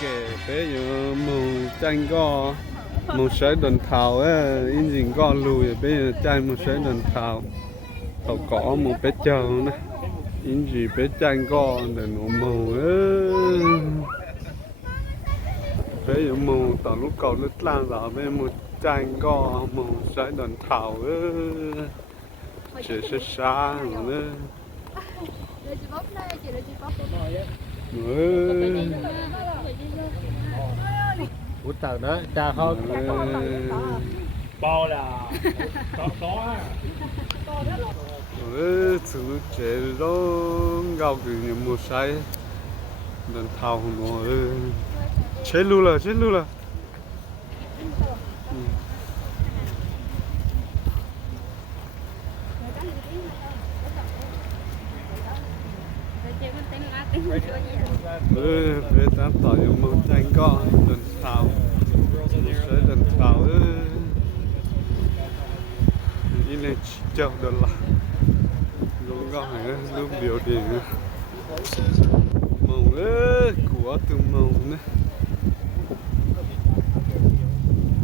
kể bây giờ màu tranh có màu sấy đồn thảo á in gì có lùi bây giờ tranh màu sấy đồn thảo thảo có một bé chờ nè in gì bé tranh có để nó màu á bây giờ màu tao lúc cầu lúc lan rồi bây giờ màu tranh có màu sấy đồn thảo á chỉ sẽ xa nữa Út tờ đó cha không bo là có sự chế đó gạo cứ như một sai đần thao nó chết luôn là về ta tỏ những màu tranh có đần thao sẽ đần thao in lên chậu đần là lúc gọi lúc biểu điện màu của từng màu này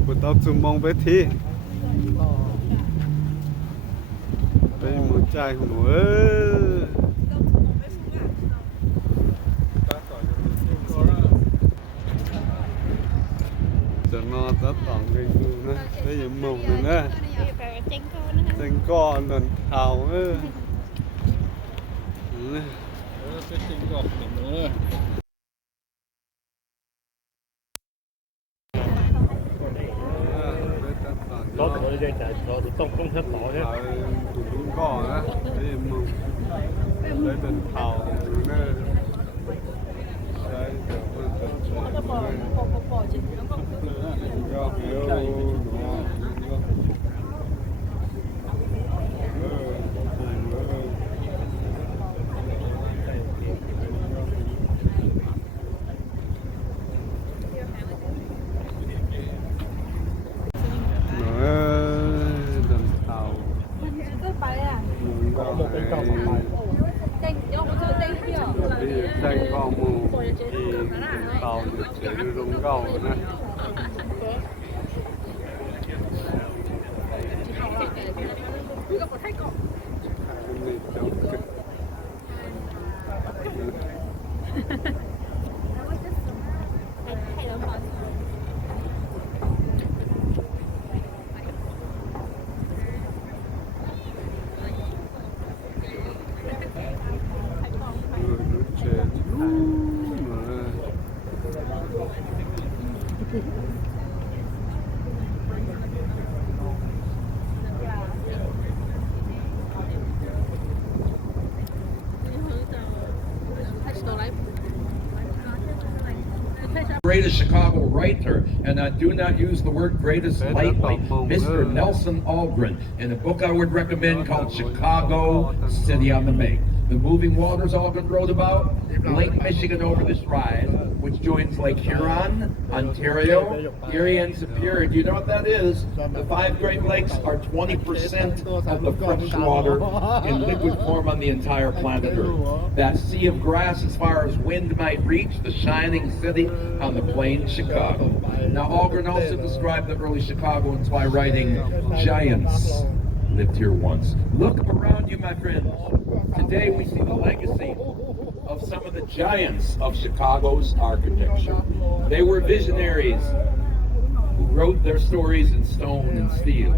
của tao từng màu bé thi đây một chai của nó giờ nó tất tổng cái cu nữa bây giờ màu này nè tranh con đần thảo có cái dây chạy có tông không thất bỏ chứ tụi cũng có á bây giờ màu đây đần thảo nữa đây một cái cầu đây có một thì tàu được chế rung cầu nè Greatest Chicago writer, and I do not use the word greatest lightly, Mr. Nelson Algren, in a book I would recommend called Chicago, City on the Meej. The moving waters Algren wrote about, Lake Michigan over this rise, which joins Lake Huron, Ontario, Erie, and Superior. Do you know what that is? The 5 Great Lakes are 20% of the fresh water in liquid form on the entire planet Earth. That sea of grass as far as wind might reach, the shining city on the plain Chicago. Now Algren also described the early Chicagoans by writing, giants lived here once. Look around you, my friends. Today we see the legacy of some of the giants of Chicago's architecture. They were visionaries who wrote their stories in stone and steel.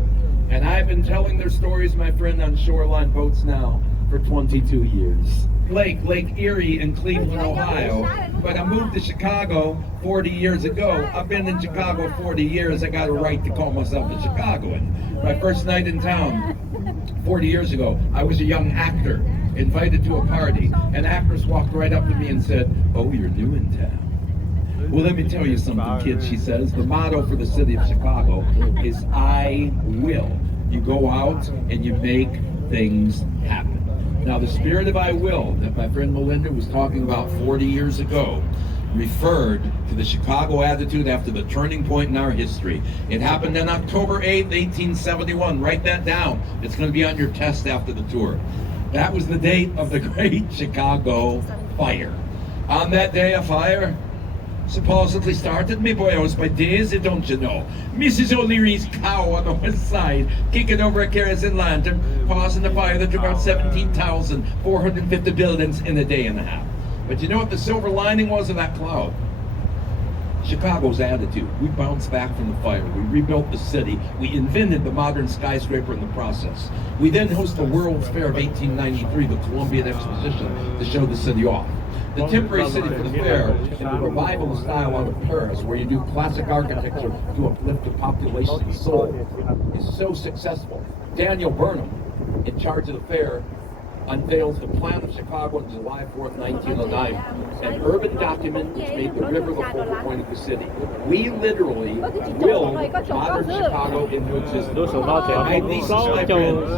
And I've been telling their stories, my friend, on shoreline boats now for 22 years. Lake Erie in Cleveland, Ohio. But I moved to Chicago 40 years ago. I've been in Chicago 40 years. I got a right to call myself a Chicagoan. My first night in town 40 years ago, I was a young actor invited to a party. An actress walked right up to me and said, "Oh, you're new in town." Well, let me tell you something, kids, she says. The motto for the city of Chicago is I will. You go out and you make things happen. Now, the spirit of I will that my friend Melinda was talking about 40 years ago referred to the Chicago attitude after the turning point in our history. It happened on October 8th, 1871. Write that down. It's going to be on your test after the tour. That was the date of the Great Chicago Fire. On that day of fire, supposedly started, me boyos, by Daisy, don't you know? Mrs. O'Leary's cow on the west side, kicking over a kerosene lantern, causing a fire that took out 17,450 buildings in a day and a half. But you know what the silver lining was of that cloud? Chicago's attitude. We bounced back from the fire. We rebuilt the city. We invented the modern skyscraper in the process. We then hosted the World's Fair of 1893, the Columbian Exposition, to show the city off. The temporary city for the fair, and the revival style out of Paris, where you do classic architecture to uplift the population's soul, is so successful. Daniel Burnham, in charge of the fair, unveils the plan of Chicago on July 4th, 1909, an urban document which made the river the focal point of the city. We literally willed modern Chicago into existence. My thesis, my friends,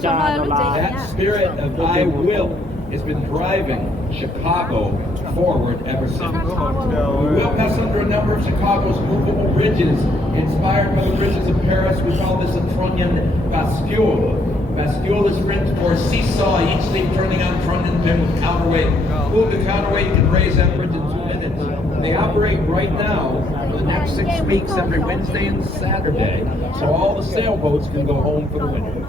that spirit of I will has been driving Chicago forward ever since. We will pass under a number of Chicago's movable bridges, inspired by the bridges of Paris. We call this a trunnion bascule. Bascule is French for seesaw, each thing turning on trunnion pin with counterweight. Move the counterweight, you can raise that bridge in 2 minutes. They operate right now for the next 6 weeks every Wednesday and Saturday, so all the sailboats can go home for the winter.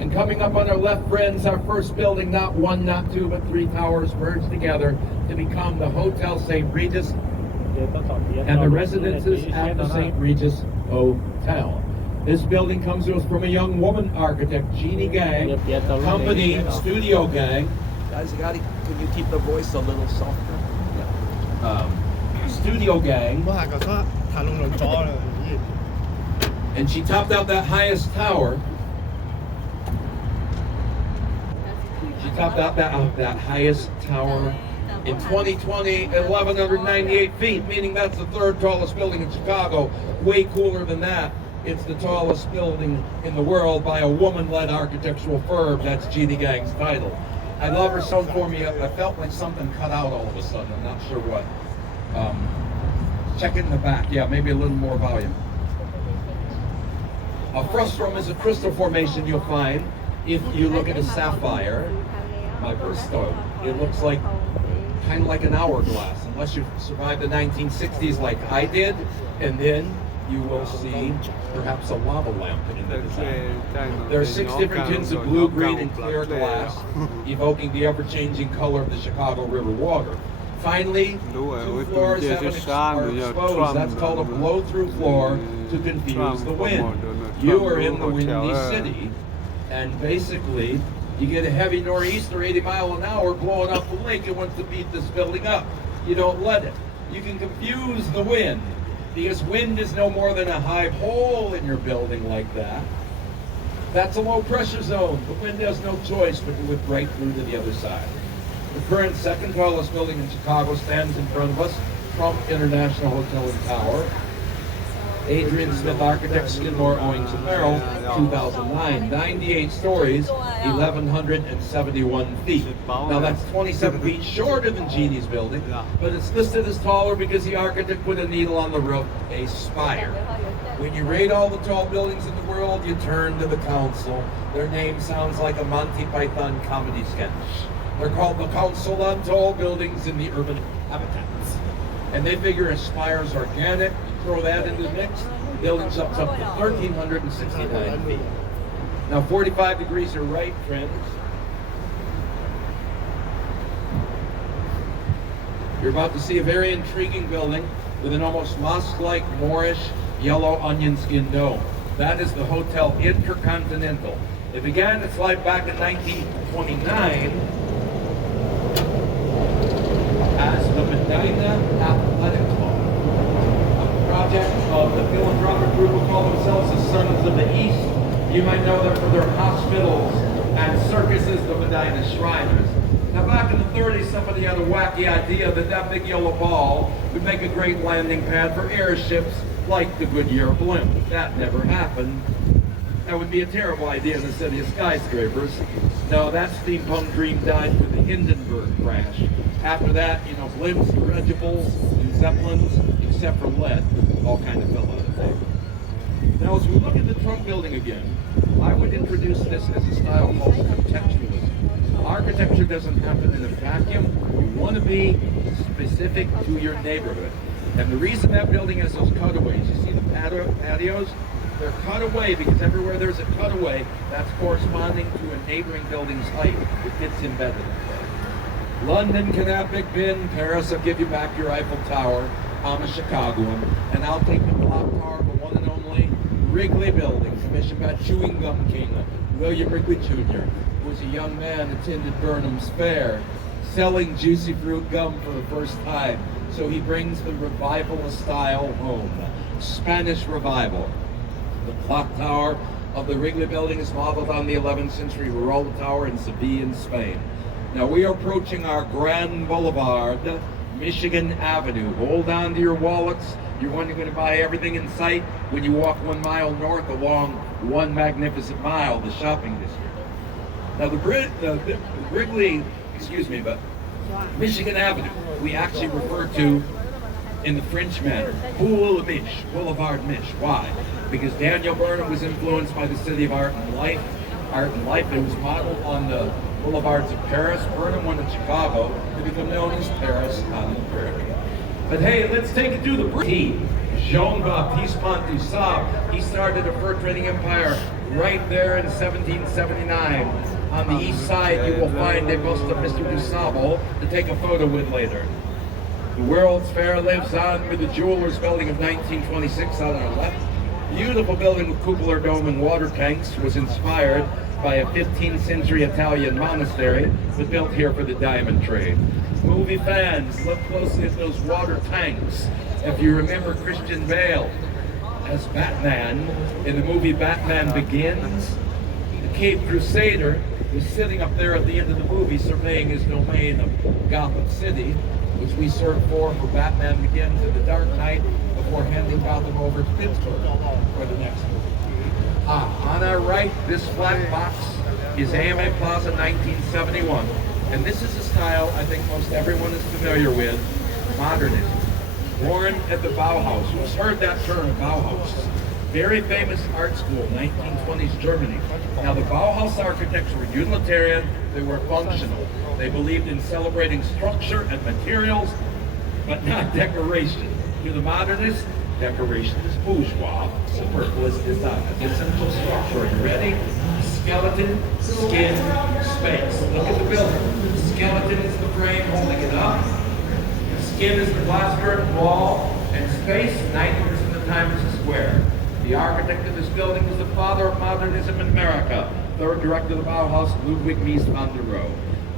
And coming up on our left, friends, our first building, not 1, not 2, but 3 towers merged together to become the Hotel St. Regis and the residences at the St. Regis Hotel. This building comes to us from a young woman architect, Jeannie Gang, company Studio Gang. Guys, can you keep the voice a little softer? Yeah. Studio Gang. And she topped out that highest tower. She topped out that highest tower in 2020, 1,198 feet, meaning that's the 3rd tallest building in Chicago. Way cooler than that, it's the tallest building in the world by a woman-led architectural firm. That's Jeannie Gang's title. I love her so for me. I felt like something cut out all of a sudden. I'm not sure what. Check it in the back. Yeah, maybe a little more volume. A frustrum is a crystal formation you'll find if you look at a sapphire. My birthstone. It looks like kind of like an hourglass, unless you survived the 1960s like I did, and then you will see perhaps a lava lamp in the design. There are 6 different tints of blue, green, and clear glass, evoking the ever-changing color of the Chicago River water. Finally, 2 floors are exposed. That's called a blow-through floor to confuse the wind. You are in the windy city, and basically, you get a heavy nor'easter 80 miles an hour blowing up the lake and wants to beat this building up. You don't let it. You can confuse the wind, because wind is no more than a high hole in your building like that. That's a low pressure zone. The wind has no choice but to whip right through to the other side. The current 2nd tallest building in Chicago stands in front of us, Trump International Hotel and Tower. Adrian Smith Architects, Skidmore, Owings and Merrill, 2009. 98 stories, 1,171 feet. Now that's 27 feet shorter than Jeannie's building, but it's listed as taller because the architect put a needle on the roof, a spire. When you rate all the tall buildings in the world, you turn to the council. Their name sounds like a Monty Python comedy sketch. They're called the Council on Tall Buildings in the Urban Habitats. And they figure a spire's organic, throw that into the mix, building's up to 1,369 feet. Now 45 degrees are right, friends. You're about to see a very intriguing building with an almost mosque-like Moorish yellow onion skin dome. That is the Hotel Intercontinental. It began its life back in 1929 as the Medina Athletic Club, a project of the philanthropic group who call themselves the Sons of the East. You might know them for their hospitals and circuses, the Medina Shriners. Now back in the 30s, somebody had a wacky idea that that big yellow ball would make a great landing pad for airships like the Goodyear blimp. That never happened. That would be a terrible idea in the city of skyscrapers. No, that steampunk dream died with the Hindenburg crash. After that, you know, blimps, dirigibles, and zeppelins, except for lead, all kind of fell out of favor. Now, as we look at the Trump building again, I would introduce this as a style called contextualism. architecture doesn't happen in a vacuum. You want to be specific to your neighborhood. And the reason that building has those cutaways, you see the patios? They're cut away because everywhere there's a cutaway, that's corresponding to a neighboring building's height. It fits embedded. London can have Big Ben. Paris, I'll give you back your Eiffel Tower. I'm a Chicagoan, and I'll take the clock tower, the one and only Wrigley Building, commissioned by Chewing Gum King William Wrigley Jr., who was a young man attended Burnham's Fair, selling juicy fruit gum for the first time. So he brings the revivalist style home. Spanish Revival. The clock tower of the Wrigley Building is modeled on the 11th century Royal Tower in Seville, in Spain. Now we are approaching our Grand Boulevard, Michigan Avenue. Hold on to your wallets. You're going to buy everything in sight when you walk 1 mile north along One Magnificent Mile, the shopping district. Now the Wrigley, but Michigan Avenue, we actually refer to in the French manner, Boulevard Mich. Why? Because Daniel Burnham was influenced by the city of Art and Life. It was modeled on the boulevards of Paris. Burnham went to Chicago to become known as Paris on the Prairie. But hey, let's take it to the British. Jean-Baptiste Pontou. He started a fur trading empire right there in 1779. On the east side, you will find a bust of Mr. du Sable to take a photo with later. The World's Fair lives on with the Jewelers Building of 1926 on our left. Beautiful building with cupola dome and water tanks, was inspired by a 15th century Italian monastery, but built here for the diamond trade. Movie fans, look closely at those water tanks. If you remember Christian Bale as Batman in the movie Batman Begins, the Cape Crusader was sitting up there at the end of the movie surveying his domain of Gotham City, which we served for Batman Begins in the Dark Knight before handing Gotham over to Pittsburgh for the next movie. On our right, this flat box is AMA Plaza 1971. And this is a style I think most everyone is familiar with, modernism. Born at the Bauhaus. Who's heard that term, Bauhaus? Very famous art school, 1920s Germany. Now the Bauhaus architects were utilitarian, they were functional. They believed in celebrating structure and materials, but not decoration. To the modernists, decoration is bourgeois, superfluous design. Essential structure, are you ready? Skeleton, skin, space. Look at the building. The skeleton is the frame holding it up. The skin is the plaster wall, and space, 90% of the time, is a square. The architect of this building is the father of modernism in America, third director of the Bauhaus, Ludwig Mies van der Rohe.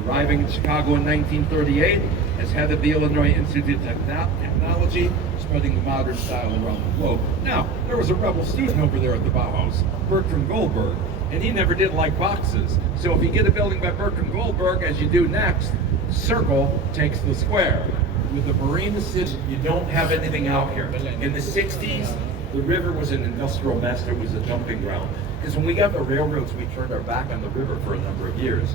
Arriving in Chicago in 1938 as head of the Illinois Institute of Technology, spreading the modern style around the globe. Now, there was a rebel student over there at the Bauhaus, Bertrand Goldberg, and he never did like boxes. So if you get a building by Bertrand Goldberg, as you do next, circle takes the square. With the Marina City, you don't have anything out here. In the 60s, the river was an industrial mess. It was a dumping ground. Because when we got the railroads, we turned our back on the river for a number of years.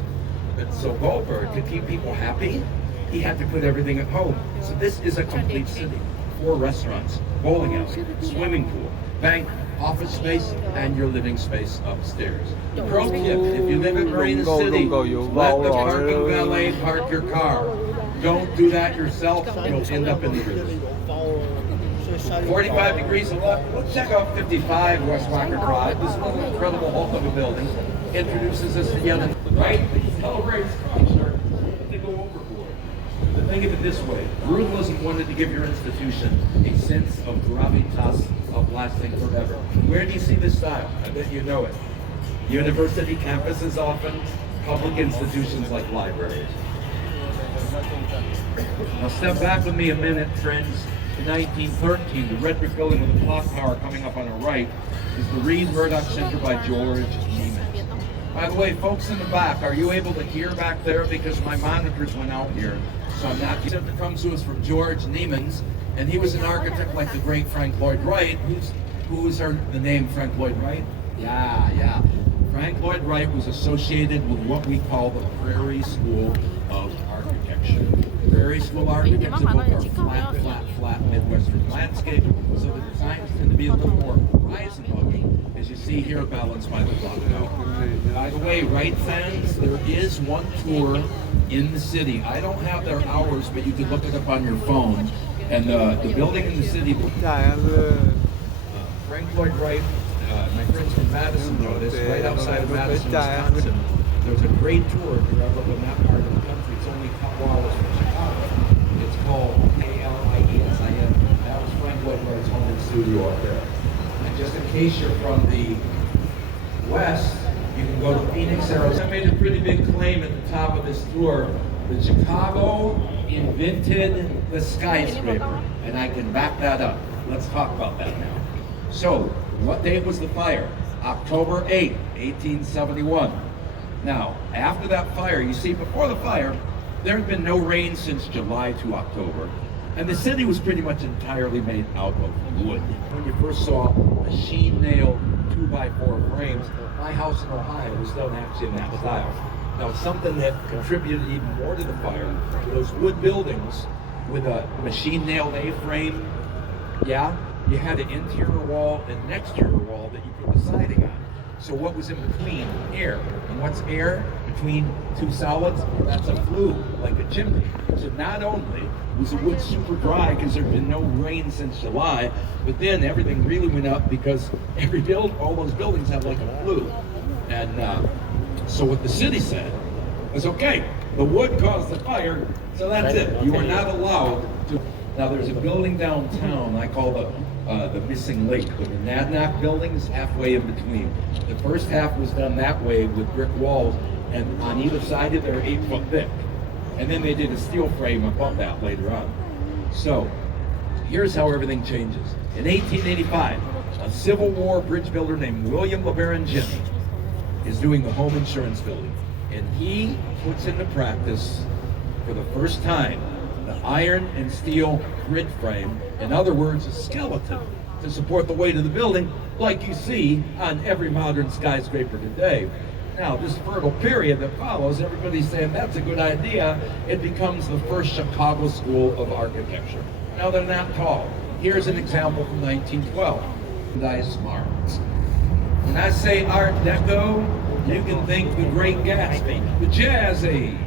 But so Goldberg, to keep people happy, he had to put everything at home. So this is a complete city. 4 restaurants, bowling alley, swimming pool, bank, office space, and your living space upstairs. Pro tip, if you live in Marina City, let the parking valet park your car. Don't do that yourself, you'll end up in the river. 45 degrees of left. Let's check out 55 West Walker Drive. This little incredible hulk of a building introduces us to yet right? Celebrates culture to go overboard. But think of it this way. Brutalism wanted to give your institution a sense of gravitas, of lasting forever. Where do you see this style? I bet you know it. University campuses often, public institutions like libraries. Now step back with me a minute, friends. In 1913, the red brick building with the clock tower coming up on our right is the Reed Murdoch Center by George Neiman. By the way, folks in the back, are you able to hear back there? Because my monitors went out here, so I'm not. Center comes to us from George Neiman's, and he was an architect like the great Frank Lloyd Wright. Who's heard the name Frank Lloyd Wright? Yeah. Frank Lloyd Wright was associated with what we call the Prairie School of Architecture. Prairie School architects are flat Midwestern landscape, so the designs tend to be a little more horizon-looking, as you see here, balanced by the clock tower. By the way, right fans, there is one tour in the city. I don't have their hours, but you can look it up on your phone. And the building in the city, Frank Lloyd Wright, my friends from Madison know this, right outside of Madison, Wisconsin. There's a great tour if you're ever in that part of the country. It's only a couple hours from Chicago. It's called KAIJin. That was Frank Lloyd Wright's home studio up there. And just in case you're from the West, you can go to Phoenix, Arizona. I made a pretty big claim at the top of this tour that Chicago invented the skyscraper, and I can back that up. Let's talk about that now. So, what date was the fire? October 8, 1871. Now, after that fire, you see, before the fire, there had been no rain since July to October, and the city was pretty much entirely made out of wood. When you first saw machine-nailed 2x4 frames, my house in Ohio was done actually in that style. Now, something that contributed even more to the fire, those wood buildings with a machine-nailed A-frame, yeah, you had an interior wall and an exterior wall that you put the siding on. So what was in between? Air. And what's air between two solids? That's a flue, like a chimney. So not only was the wood super dry because there had been no rain since July, but then everything really went up because all those buildings have like a flue. And so what the city said was, okay, the wood caused the fire, so that's it. You are not allowed to. Now there's a building downtown I call the missing link. The Monadnock building is halfway in between. The first half was done that way with brick walls, and on either side of they're 8 foot thick. And then they did a steel frame above that later on. So here's how everything changes. In 1885, a Civil War bridge builder named William LeBaron Jennings is doing the home insurance building. And he puts into practice, for the first time, the iron and steel grid frame, in other words, a skeleton, to support the weight of the building, like you see on every modern skyscraper today. Now, this fertile period that follows, everybody's saying that's a good idea. It becomes the first Chicago School of Architecture. Now, they're not tall. Here's an example from 1912. Smart. When I say Art Deco, you can think the Great Gatsby, the Jazz Age.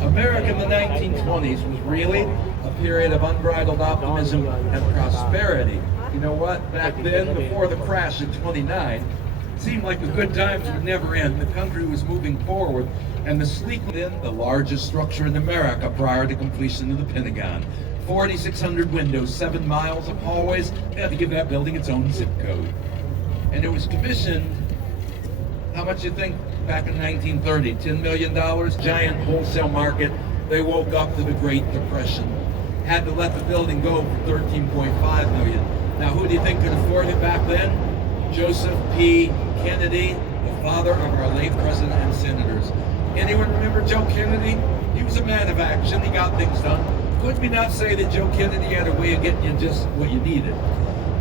America in the 1920s was really a period of unbridled optimism and prosperity. You know what? Back then, before the crash in '29, it seemed like the good times would never end. The country was moving forward, and the sleek within the largest structure in America prior to completion of the Pentagon. 4,600 windows, 7 miles of hallways. They had to give that building its own zip code. And it was commissioned, how much you think back in 1930? $10 million, giant wholesale market. They woke up to the Great Depression. Had to let the building go for $13.5 million. Now, who do you think could afford it back then? Joseph P. Kennedy, the father of our late president and senators. Anyone remember Joe Kennedy? He was a man of action. He got things done. Could we not say that Joe Kennedy had a way of getting you just what you needed?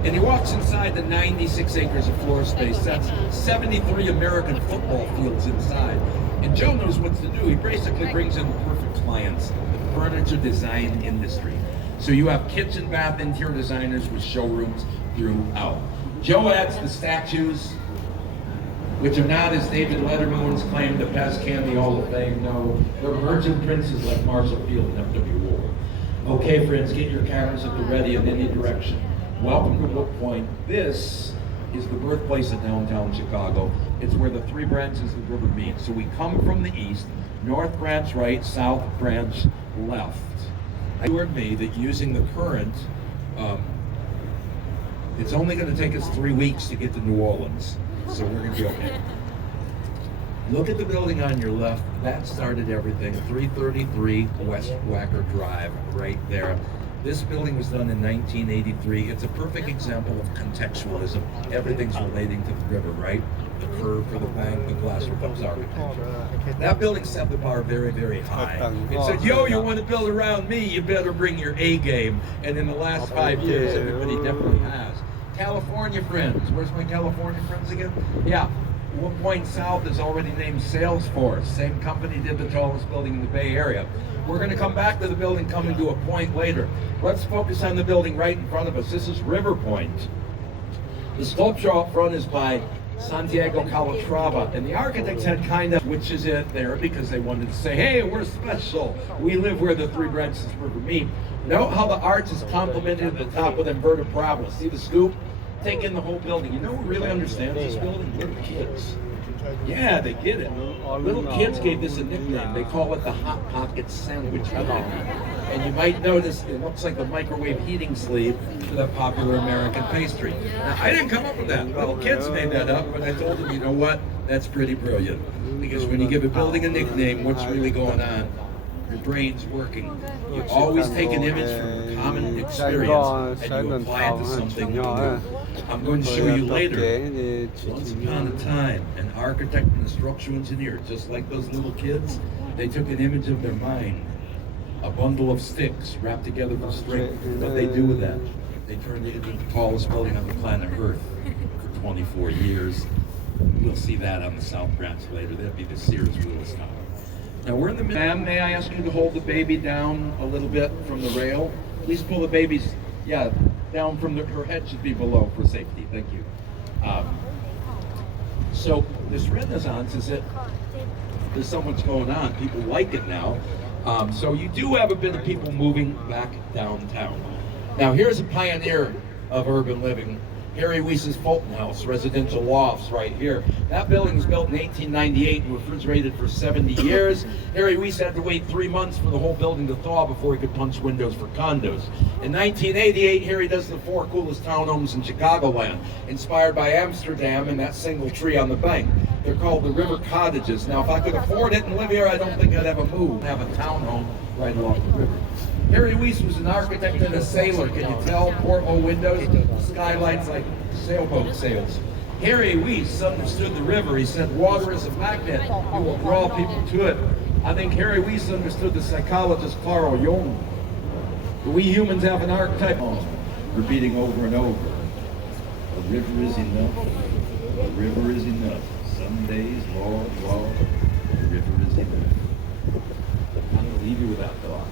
And he walks inside the 96 acres of floor space. That's 73 American football fields inside. And Joe knows what to do. He basically brings in the perfect clients, the furniture design industry. So you have kitchen, bath, interior designers with showrooms throughout. Joe adds the statues, which are not, as David Letterman once claimed, the Pez Candy Hall of Fame. No, they're merchant princes like Marshall Field and F.W. Ward. Okay, friends, get your cameras at the ready in any direction. Welcome to Brook Point. This is the birthplace of downtown Chicago. It's where the 3 branches of the river meet. So we come from the east, north branch right, south branch left. I assured me that using the current, it's only going to take us 3 weeks to get to New Orleans. So we're going to be okay. Look at the building on your left. That started everything. 333 West Wacker Drive, right there. This building was done in 1983. It's a perfect example of contextualism. Everything's relating to the river, right? The curve for the bank, the glass reflects architecture. That building set the bar very, very high. It said, yo, you want to build around me, you better bring your A game. And in the last 5 years, everybody definitely has. California friends. Where's my California friends again? Yeah. One Point South is already named Salesforce. Same company did the tallest building in the Bay Area. We're going to come back to the building coming to a point later. Let's focus on the building right in front of us. This is River Point. The sculpture up front is by Santiago Calatrava. And the architects had kind of, which is it there, because they wanted to say, hey, we're special. We live where the Three Branches River meet. Note how the arch is complemented at the top with inverted parabola. See the scoop? Take in the whole building. You know who really understands this building? Little kids. Yeah, they get it. Little kids gave this a nickname. They call it the Hot Pocket Sandwich building. And you might notice it looks like the microwave heating sleeve for that popular American pastry. Now, I didn't come up with that. Little kids made that up, but I told them, you know what? That's pretty brilliant. Because when you give a building a nickname, what's really going on? Your brain's working. You always take an image from a common experience and you apply it to something new. I'm going to show you later. Once upon a time, an architect and a structural engineer, just like those little kids, they took an image of their mind, a bundle of sticks wrapped together for strength. What they do with that? They turned it into the tallest building on the planet Earth for 24 years. We'll see that on the South Branch later. That'd be the Sears Willis Tower. Now we're in the middle. Ma'am, may I ask you to hold the baby down a little bit from the rail? Please pull the baby's, down from her head should be below for safety. Thank you. So this Renaissance is that there's so much going on. People like it now. So you do have a bit of people moving back downtown. Now here's a pioneer of urban living. Harry Weiss's Fulton House, residential lofts right here. That building was built in 1898 and refrigerated for 70 years. Harry Weiss had to wait 3 months for the whole building to thaw before he could punch windows for condos. In 1988, Harry does the 4 coolest townhomes in Chicagoland, inspired by Amsterdam and that single tree on the bank. They're called the River Cottages. Now, if I could afford it and live here, I don't think I'd ever move. Have a townhome right along the river. Harry Weiss was an architect and a sailor. Can you tell? Porthole windows, skylights like sailboat sails. Harry Weiss understood the river. He said, water is a magnet. It will draw people to it. I think Harry Weiss understood the psychologist Carl Jung. We humans have an archetype, repeating over and over. A river is enough. A river is enough. Some days, Lord, the river is enough. I'm going to leave you with that thought.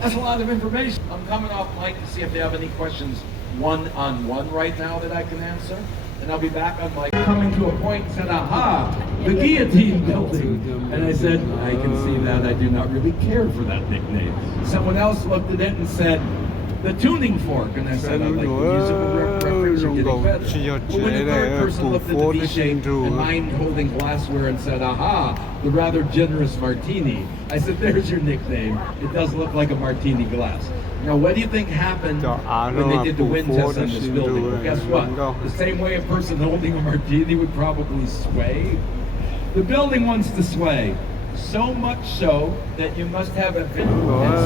That's a lot of information. I'm coming off mic to see if they have any questions one-on-one right now that I can answer. And I'll be back on mic. Coming to a point and said, aha, the guillotine building. And I said, I can see that. I do not really care for that nickname. Someone else looked at it and said, the tuning fork. And I said, I like the musical reference, you're getting better. But when the third person looked at the V-shape and mind holding glassware and said, aha, the rather generous martini. I said, there's your nickname. It does look like a martini glass. Now, what do you think happened when they did the wind test on this building? Well, guess what? The same way a person holding a martini would probably sway. The building wants to sway. So much so that you must have a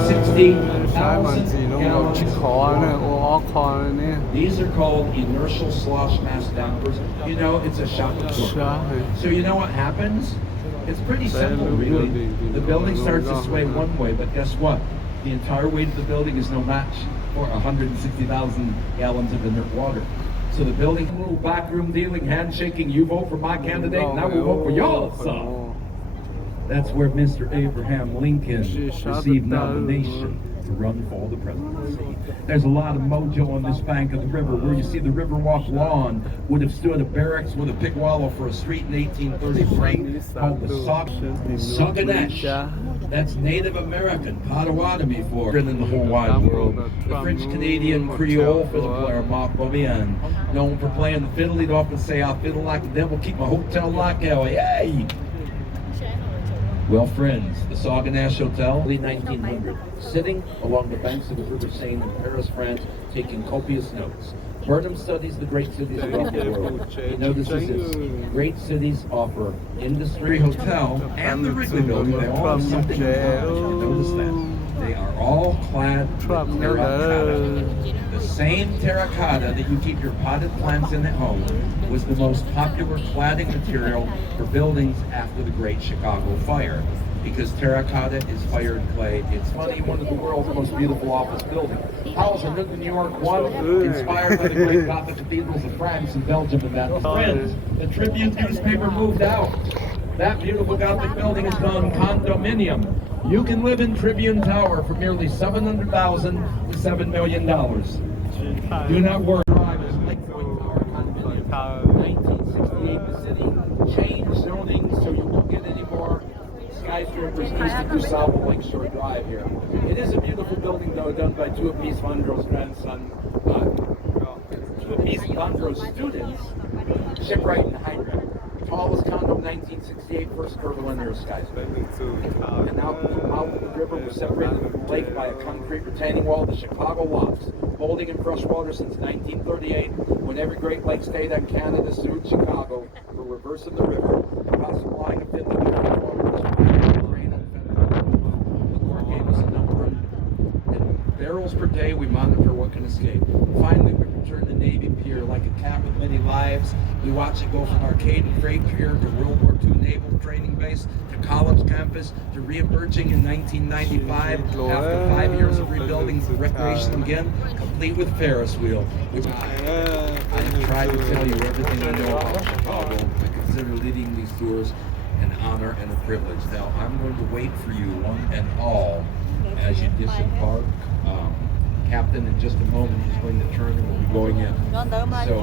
60,000 gallons of water. These are called inertial slosh mass dampers. You know, it's a shock absorber. So you know what happens? It's pretty simple, really. The building starts to sway one way, but guess what? The entire weight of the building is no match for 160,000 gallons of inert water. So the building, a little backroom dealing, handshaking, you vote for my candidate, and I will vote for yours, son. That's where Mr. Abraham Lincoln received nomination to run for the presidency. There's a lot of mojo on this bank of the river. Where you see the Riverwalk lawn would have stood a barracks with a pig wallow for a street in 1833 called the Saguenay. That's Native American Potawatomi for in the whole wide world. The French-Canadian Creole fiddle player Marc Bovian, known for playing the fiddle. He'd often say, I fiddle like the devil, keep my hotel like hell. Hey! Well, friends, the Saguenay Hotel, early 1900, sitting along the banks of the River Seine in Paris, France, taking copious notes. Burnham studies the great cities around the world. He notices this. Great cities offer industry, hotel, and the Wrigley Building. They all have something in common. Notice that. They are all clad with terracotta. The same terracotta that you keep your potted plants in at home was the most popular cladding material for buildings after the Great Chicago Fire. Because terracotta is fired clay. It's funny, one of the world's most beautiful office buildings. House in New York, one inspired by the great Gothic cathedrals of France and Belgium and that. Friends, the Tribune newspaper moved out. That beautiful Gothic building is gone condominium. You can live in Tribune Tower for merely $700,000 to $7 million. Do not worry. 1960. skyscrapers east of DuSable Lakeshore Drive here. It is a beautiful building, though, done by two of Mies van Dro's grandson, two of Mies van Dro's students, Shipwright and Hydra. Tallest condo of 1968, first curvilinear skyscraper. And now out of the river, we're separated from the lake by a concrete retaining wall, the Chicago Lofts, holding in fresh water since 1938, when every Great Lakes state on Canada sued Chicago for reversing the river and possible line of Finland to water. The court gave us a number of barrels per day. We monitor what can escape. Finally, we return to Navy Pier like a cat with many lives. We watch it go from arcade and freight pier to World War II naval training base to college campus to re-emerging in 1995 after 5 years of rebuilding recreation again, complete with Ferris wheel. I tried to tell you everything I know about Chicago. I consider leading these tours an honor and a privilege. Now I'm going to wait for you one and all as you disembark. Captain, in just a moment, he's going to turn and we'll be going in. So.